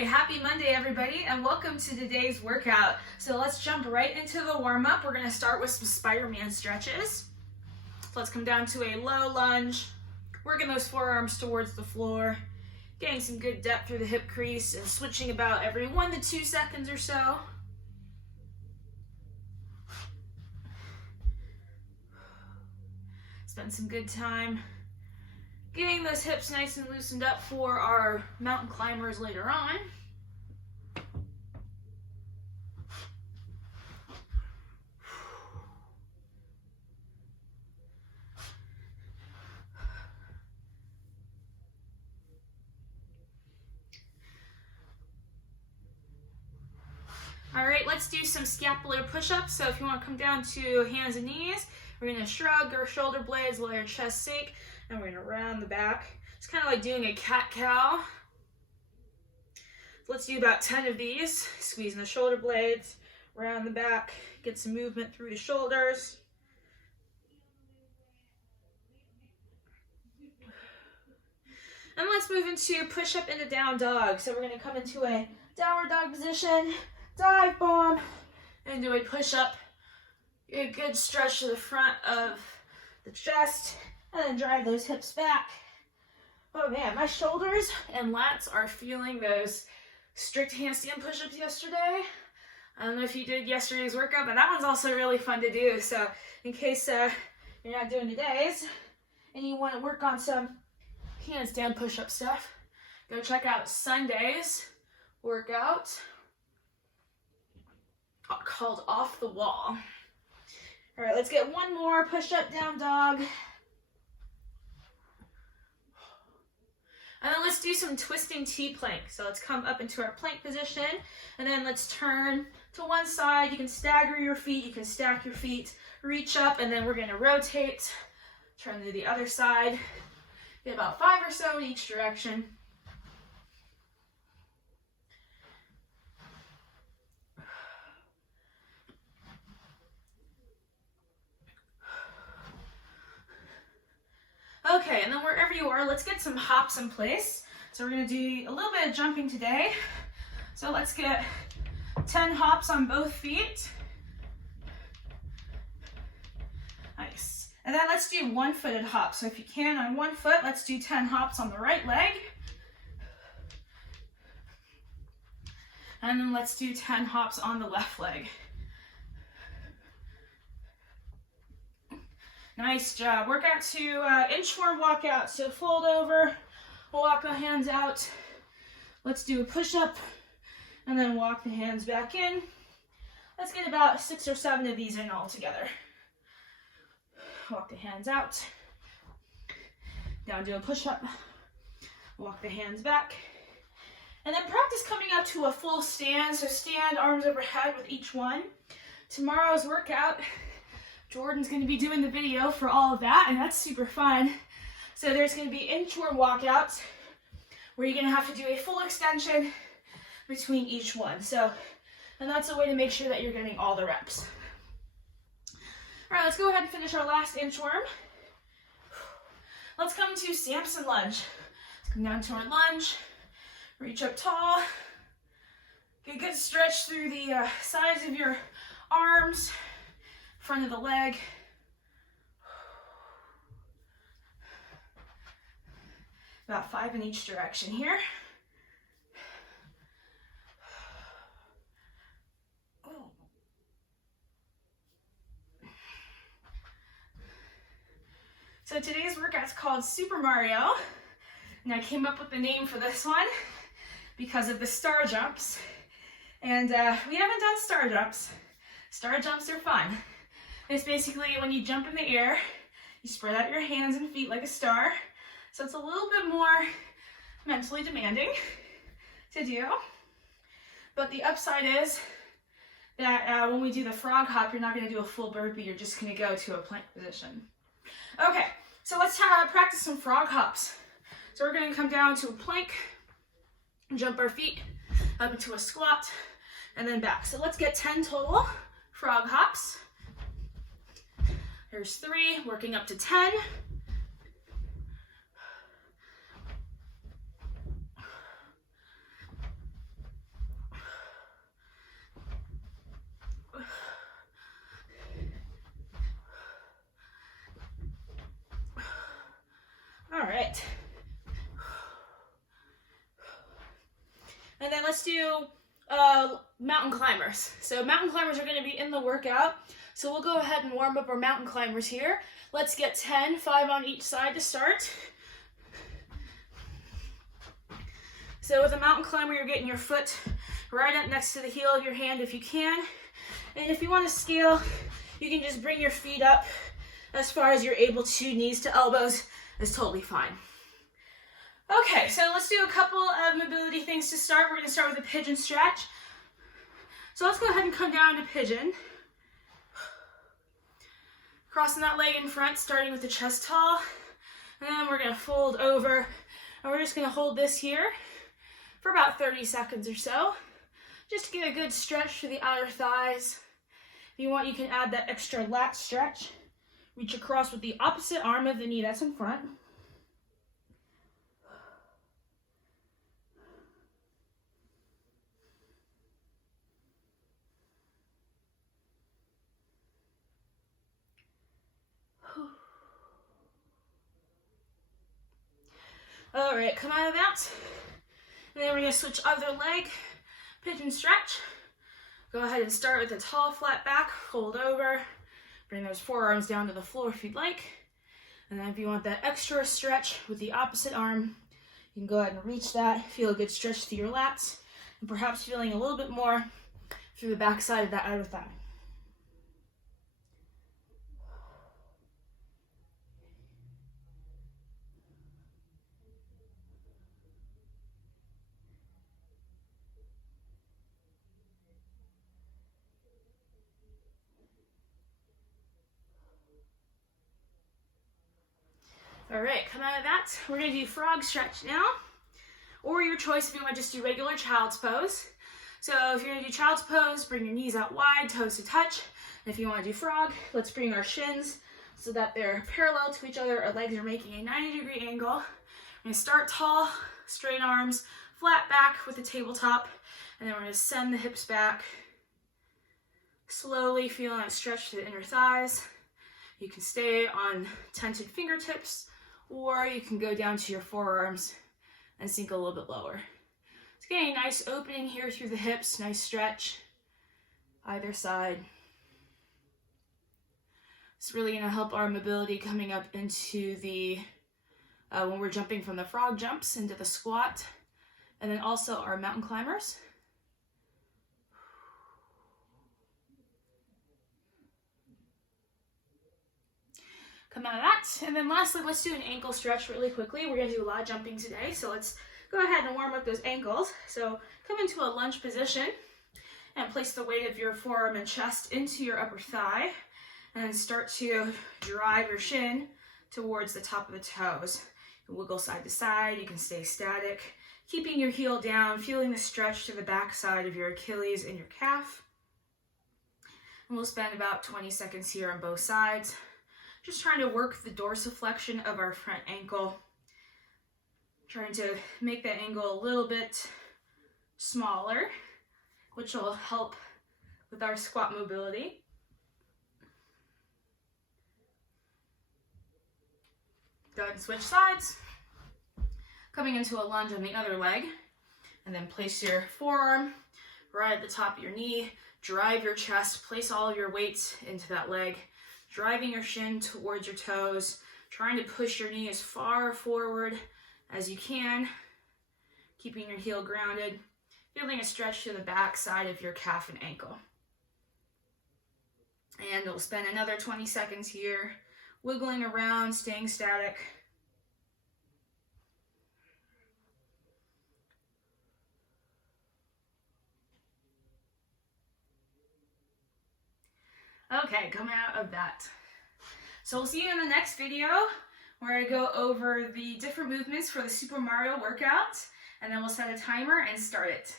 Hey, happy Monday everybody, and welcome to today's workout. So let's jump right into the warm-up. We're going to start with some Spider-Man stretches. So let's come down to a low lunge, working those forearms towards the floor, getting some good depth through the hip crease, and switching about every 1 to 2 seconds or so. Spend some good time getting those hips nice and loosened up for our mountain climbers later on. All right, let's do some scapular push-ups. So if you want to come down to hands and knees, we're going to shrug our shoulder blades, let our chest sink, and we're going to round the back. It's kind of like doing a cat-cow. So let's do about 10 of these. Squeezing the shoulder blades, round the back, get some movement through the shoulders. And let's move into push-up into down dog. So we're going to come into a downward dog position, dive bomb, and do a push-up. Get a good stretch to the front of the chest, and then drive those hips back. Oh man, my shoulders and lats are feeling those strict handstand push-ups yesterday. I don't know if you did yesterday's workout, but that one's also really fun to do. So in case you're not doing today's and you want to work on some handstand push-up stuff, go check out Sunday's workout called Off the Wall. All right, let's get one more push-up down dog. And then let's do some twisting T-plank. So let's come up into our plank position, and then let's turn to one side. You can stagger your feet, you can stack your feet, reach up, and then we're gonna rotate, turn to the other side. Get about 5 or so in each direction. Okay, and then wherever you are, let's get some hops in place. So we're gonna do a little bit of jumping today. So let's get 10 hops on both feet. Nice. And then let's do one-footed hops. So if you can on one foot, let's do 10 hops on the right leg. And then let's do 10 hops on the left leg. Nice job. Work out to inchworm walkout. So fold over, walk the hands out. Let's do a push-up and then walk the hands back in. Let's get about 6 or 7 of these in all together. Walk the hands out. Down, do a push-up. Walk the hands back. And then practice coming up to a full stand. So stand, arms overhead with each one. Tomorrow's workout, Jordan's going to be doing the video for all of that, and that's super fun. So there's going to be inchworm walkouts where you're going to have to do a full extension between each one. So, and that's a way to make sure that you're getting all the reps. All right, let's go ahead and finish our last inchworm. Let's come to Samson lunge. Let's come down to our lunge, reach up tall, get a good stretch through the sides of your arms, front of the leg. About 5 in each direction here. So today's workout's called Super Mario, and I came up with the name for this one because of the star jumps. And we haven't done star jumps. Star jumps are fun. It's basically when you jump in the air, you spread out your hands and feet like a star. So it's a little bit more mentally demanding to do. But the upside is that when we do the frog hop, you're not going to do a full burpee. You're just going to go to a plank position. Okay, so let's practice some frog hops. So we're going to come down to a plank, jump our feet up into a squat, and then back. So let's get 10 total frog hops. There's 3, working up to 10. And then let's do mountain climbers. So mountain climbers are going to be in the workout. So we'll go ahead and warm up our mountain climbers here. Let's get 10, 5 on each side to start. So with a mountain climber, you're getting your foot right up next to the heel of your hand if you can. And if you want to scale, you can just bring your feet up as far as you're able to. Knees to elbows is totally fine. Okay, so let's do a couple of mobility things to start. We're going to start with a pigeon stretch. So let's go ahead and come down to pigeon. Crossing that leg in front, starting with the chest tall. And then we're going to fold over. And we're just going to hold this here for about 30 seconds or so, just to get a good stretch to the outer thighs. If you want, you can add that extra lat stretch. Reach across with the opposite arm of the knee that's in front. All right, come out of that. And then we're going to switch other leg, pigeon stretch. Go ahead and start with a tall, flat back, fold over. Bring those forearms down to the floor if you'd like. And then if you want that extra stretch with the opposite arm, you can go ahead and reach that. Feel a good stretch through your lats, and perhaps feeling a little bit more through the back side of that outer thigh. All right, come out of that. We're gonna do frog stretch now, or your choice if you want to just do regular child's pose. So if you're gonna do child's pose, bring your knees out wide, toes to touch. And if you wanna do frog, let's bring our shins so that they're parallel to each other. Our legs are making a 90-degree angle. We're gonna start tall, straight arms, flat back with the tabletop, and then we're gonna send the hips back. Slowly feeling that stretch to the inner thighs. You can stay on tented fingertips, or you can go down to your forearms and sink a little bit lower. It's getting a nice opening here through the hips, nice stretch, either side. It's really gonna help our mobility coming up into the, when we're jumping from the frog jumps into the squat, and then also our mountain climbers. Come out of that. And then lastly, let's do an ankle stretch really quickly. We're gonna do a lot of jumping today, so let's go ahead and warm up those ankles. So come into a lunge position and place the weight of your forearm and chest into your upper thigh, and then start to drive your shin towards the top of the toes. You wiggle side to side, you can stay static, keeping your heel down, feeling the stretch to the back side of your Achilles and your calf. And we'll spend about 20 seconds here on both sides. Just trying to work the dorsiflexion of our front ankle. Trying to make that angle a little bit smaller, which will help with our squat mobility. Go ahead and switch sides. Coming into a lunge on the other leg, and then place your forearm right at the top of your knee. Drive your chest, place all of your weights into that leg. Driving your shin towards your toes, trying to push your knee as far forward as you can, keeping your heel grounded, feeling a stretch to the back side of your calf and ankle. And we'll spend another 20 seconds here, wiggling around, staying static. Okay, coming out of that. So we'll see you in the next video where I go over the different movements for the Super Mario workout, and then we'll set a timer and start it.